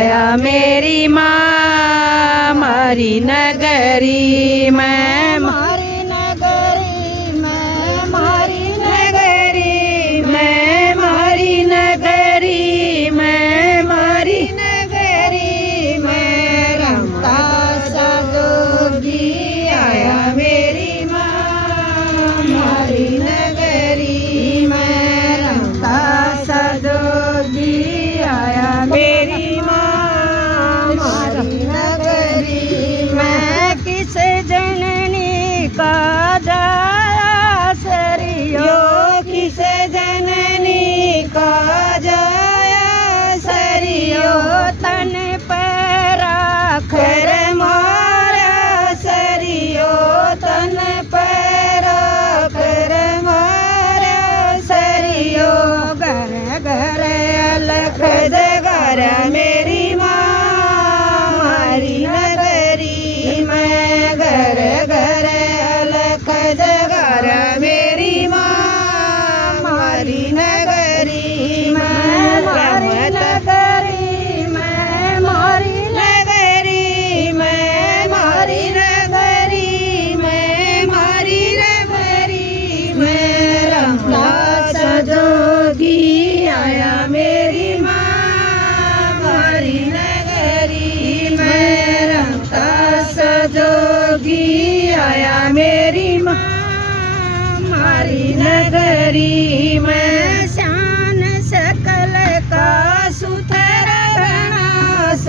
आया मेरी माँ मारी नगरी में, मारी नगरी में, मारी नगरी में, मारी नगरी में, मारी नगरी में रमता सा जोगी आया मेरी माँ मारी नगरी में रमता सा जोगी आया मेरी माँ मारी नगरी में किस जननी का जाया सरियो किस जननी का जाया सरियो तन पर खर मारा सरियो तन पर खर मारा सरियो घर घर अलग घर मेरी माँ मारी नगरी में, घर घर अलख जगर मेरी माँ मारी नगरी में, मारी नगरी में, मारी नगरी में, मारी नगरी में, मारी नगरी में रमता जोगी आया मेरी माँ मारी नगरी में, रमता जोगी आया मेरी माँ मारी नगरी में। शान सकल का सुथरा गणास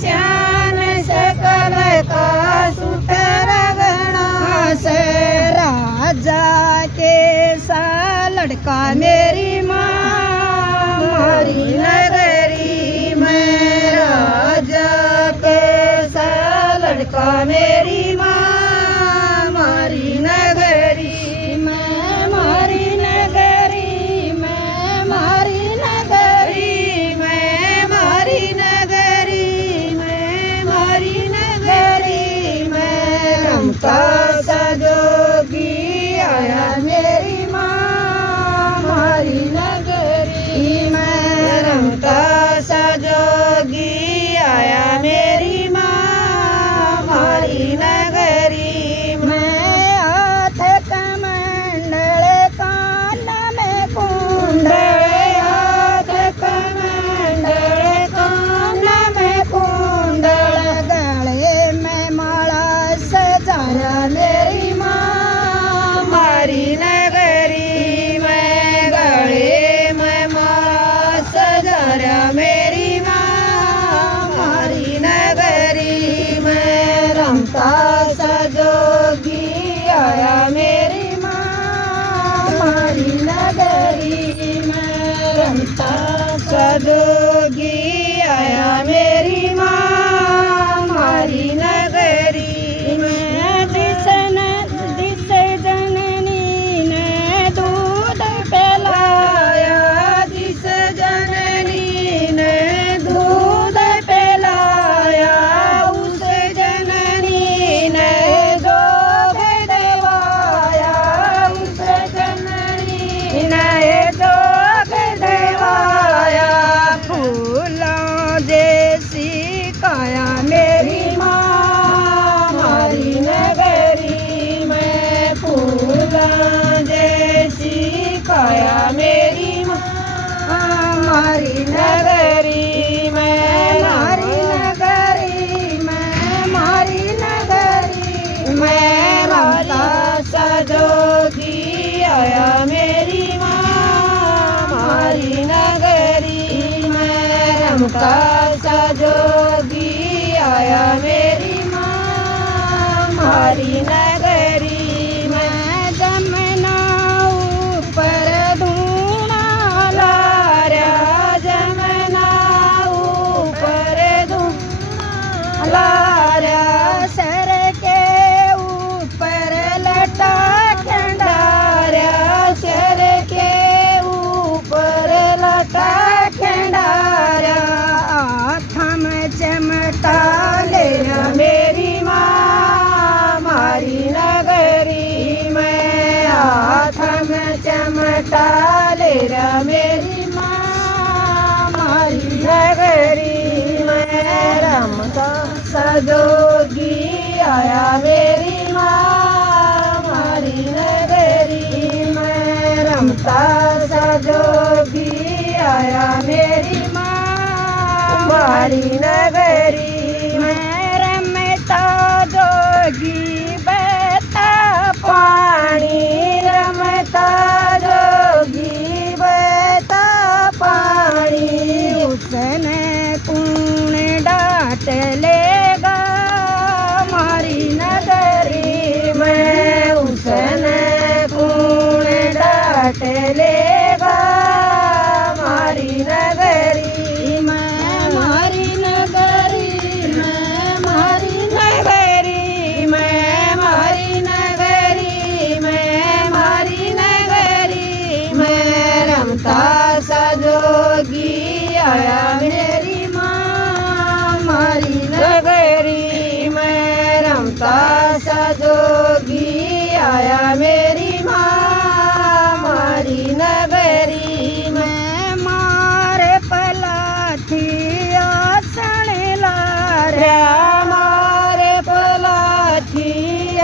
श्यान सकल का सुथरा गणास राजा के सा लड़का मेरी माँ मारी नगरी में, राजा के सा लड़का मेरी माँ मारी नगरी में, मारी नगरी में, मारी नगरी में, मारी नगरी में, मारी नगरी में रमता सा जोगी आया मेरी माँ मारी नगरी में, रमता सा जोगी आया मेरी माँ मारी नगरी में। हाथ कमंडल कान में कुंडल हाथ कमंडल कान में कुंडल गले में माला सजाया मेरी माँ मारी नगरी में, गले में माला सजाया मेरी माँ मारी नगरी में रमता सा जोगी आया मेरी माँ मारी नगरी में, रमता सा जोगी आया मेरी माँ मारी नगरी में। जिस जननी ने दूध पिलाया, जिस जननी ने दूध पिलाया, उस जननी ने जोग देवाया, उस जननी ने जोग देवाया। फूलों जैसी काया मेरी माँ मारी नगरी में, फूलों जैसी काया मेरी माँ मारी नगरी में, मारी नगरी में, मारी नगरी में रमता सा जोगी आया मेरी माँ मारी नगरी में, रमता सा जोगी आया मेरी माँ मारी नगरी में। जमुना ऊपर धूना लारा जमुना ऊपर धूना लारा, सर के ऊपर लटा खंडारा, सर के ऊपर लटा खंडारा। आथम चमटा ले मेरी माँ मारी नगरी में, हाथ में चमटा ले मेरी माँ मारी नगरी में। जोगी आया मेरी माँ मारी नगरी में रमता सा जोगी आया मेरी माँ मारी नगरी में रमता जोगी बहता पानी रमता जोगी बहता पानी उसने कौन डांट लेगा मारी नगरी में उसने कौन डांट लेगा मारी नगरी मैं मारी नगरी मैं मारी नगरी में मारी नगरी में मारी नगरी में रमता सा जोगी आया मेरी माँ मारी नगरी में रमता सा जोगी आया मेरी माँ मारी नगरी में मैं मारे पलाथी आसन लारे मारे पलाथी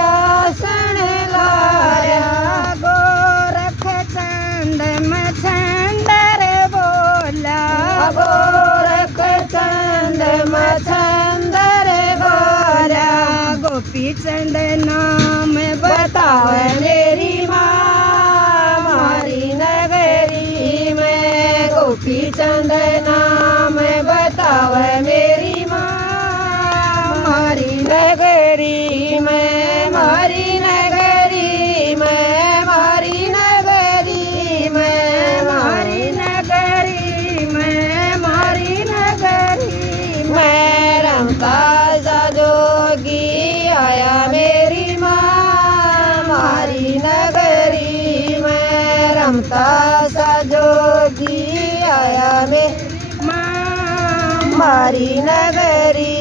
आसन लाया गोरख चंद मछंदर बोला गोरख चंद मछंदर बोला गोपी चंद नाम बताओ मेरी माँ मारी नगरी में गोपी चंद नाम बताओ मेरी माँ मारी नगरी में मारी नगरी में मारी नगरी में मारी नगरी में मारी नगरी मैं रमता सा जोगी आया मेरी माँ मारी नगरी में रमता सा जोगी आया मेरी माँ मारी नगरी